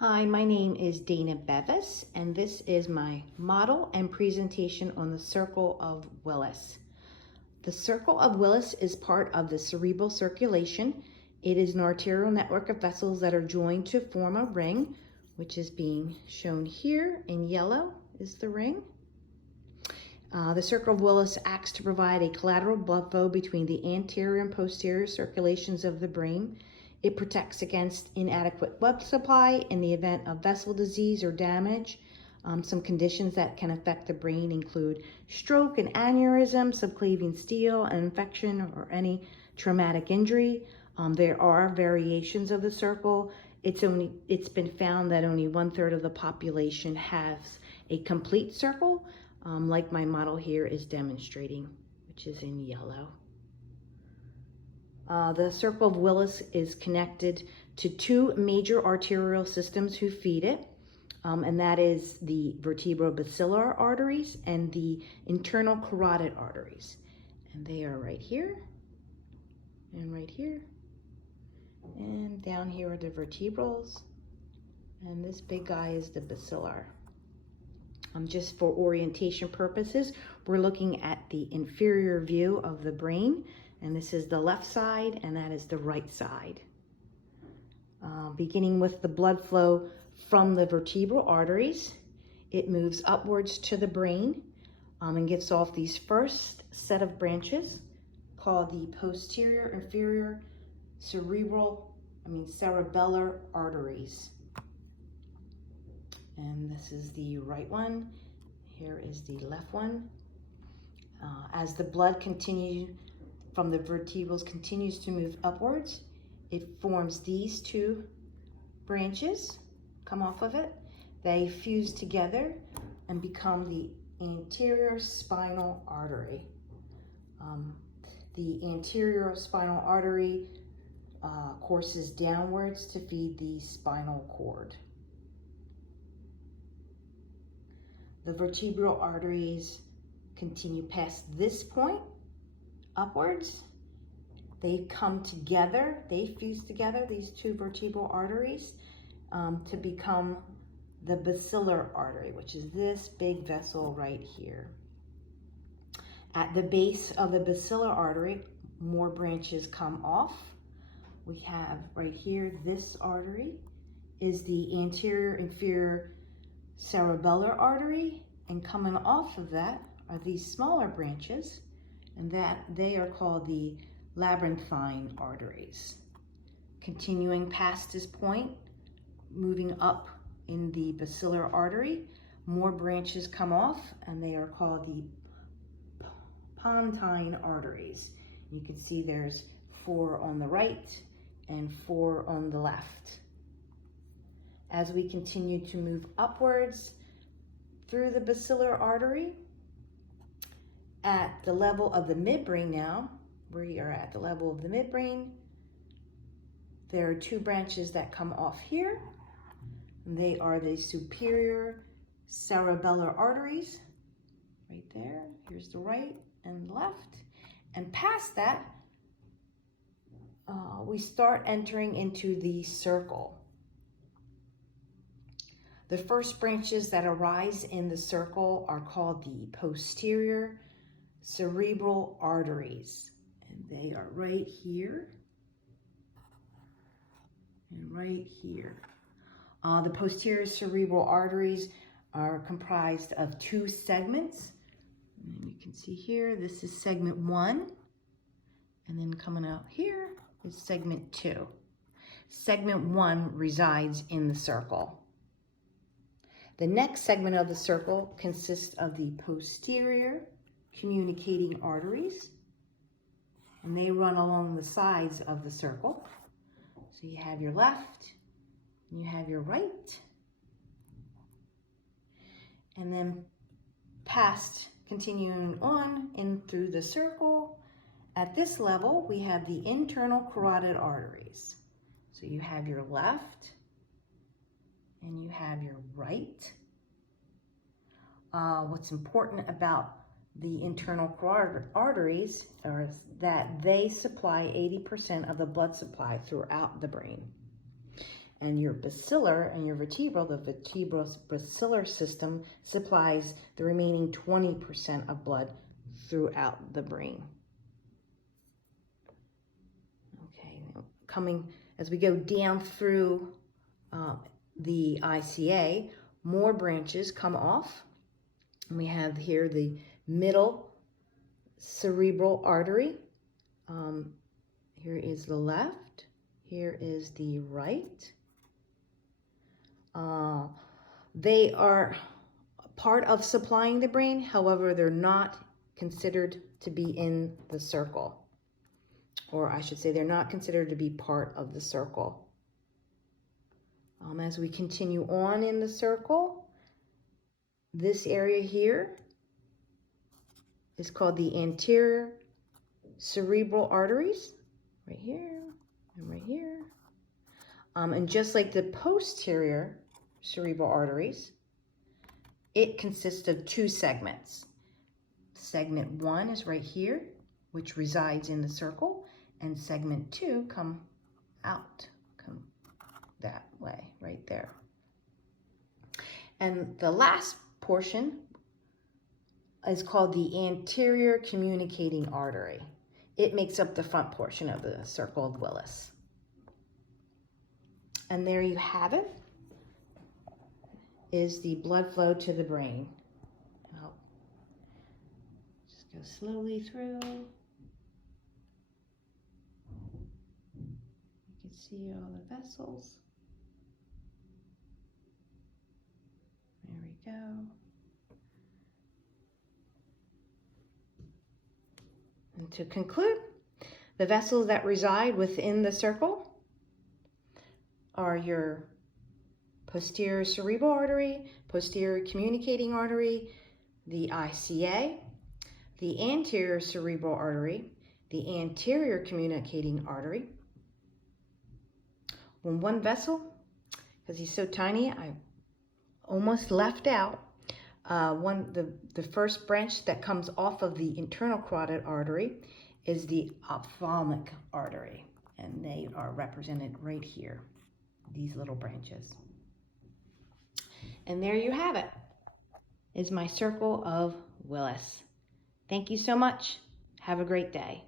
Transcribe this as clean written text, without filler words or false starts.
Hi, my name is Dana Bevis, and this is my model and presentation on the Circle of Willis. The Circle of Willis is part of the cerebral circulation. It is an arterial network of vessels that are joined to form a ring, which is being shown here in yellow is the ring. The Circle of Willis acts to provide a collateral blood flow between the anterior and posterior circulations of the brain. It protects against inadequate blood supply in the event of vessel disease or damage. Some conditions that can affect the brain include stroke, an aneurysm, subclavian steel, an infection, or any traumatic injury. There are variations of the circle. It's been found that only 1/3 of the population has a complete circle, like my model here is demonstrating, which is in yellow. The Circle of Willis is connected to two major arterial systems who feed it, and that is the vertebrobasilar arteries and the internal carotid arteries. And they are right here, and right here, and down here are the vertebrals, and this big guy is the basilar. Just for orientation purposes, we're looking at the inferior view of the brain, and this is the left side, and that is the right side. Beginning with the blood flow from the vertebral arteries, it moves upwards to the brain and gets off these first set of branches called the posterior inferior cerebellar arteries. And this is the right one. Here is the left one. As the blood from the vertebrals continues to move upwards, it forms these two branches, come off of it. They fuse together and become the anterior spinal artery. The anterior spinal artery courses downwards to feed the spinal cord. The vertebral arteries continue past this point upwards. They come together, they fuse together, these two vertebral arteries, to become the basilar artery, which is this big vessel right here. At the base of the basilar artery, more branches come off. We have right here, this artery is the anterior inferior cerebellar artery, and coming off of that are these smaller branches, and that they are called the labyrinthine arteries. Continuing past this point, moving up in the basilar artery, more branches come off, and they are called the pontine arteries. You can see there's 4 on the right and 4 on the left. As we continue to move upwards through the basilar artery, at the level of the midbrain now, we are at the level of the midbrain, there are 2 branches that come off here. They are the superior cerebellar arteries, right there. Here's the right and left. And past that, we start entering into the circle. The first branches that arise in the circle are called the posterior cerebral arteries. And they are right here and right here. The posterior cerebral arteries are comprised of 2 segments. And you can see here, this is segment 1. And then coming out here is segment 2. Segment 1 resides in the circle. The next segment of the circle consists of the posterior communicating arteries, and they run along the sides of the circle. So you have your left, and you have your right, and then continuing on in through the circle, at this level, we have the internal carotid arteries. So you have your left, and you have your right. What's important about the internal carotid arteries is that they supply 80% of the blood supply throughout the brain. And your basilar and your vertebral, the vertebral-basilar system supplies the remaining 20% of blood throughout the brain. Okay, coming as we go down through the ICA, more branches come off. And we have here the middle cerebral artery. Here is the left. Here is the right. They are part of supplying the brain. However, they're not considered to be in the circle. Or I should say they're not considered to be part of the circle. As we continue on in the circle, this area here is called the anterior cerebral arteries, right here and right here. And just like the posterior cerebral arteries, it consists of two segments. Segment 1 is right here, which resides in the circle, and segment 2 come that way, right there. And the last portion is called the anterior communicating artery. It makes up the front portion of the circle of Willis. And there you have it, is the blood flow to the brain. I'll just go slowly through. You can see all the vessels. There we go. And to conclude, the vessels that reside within the circle are your posterior cerebral artery, posterior communicating artery, the ICA, the anterior cerebral artery, the anterior communicating artery. When one vessel, because he's so tiny, I almost left out the first branch that comes off of the internal carotid artery is the ophthalmic artery, and they are represented right here, these little branches. And there you have it, is my circle of Willis. Thank you so much. Have a great day.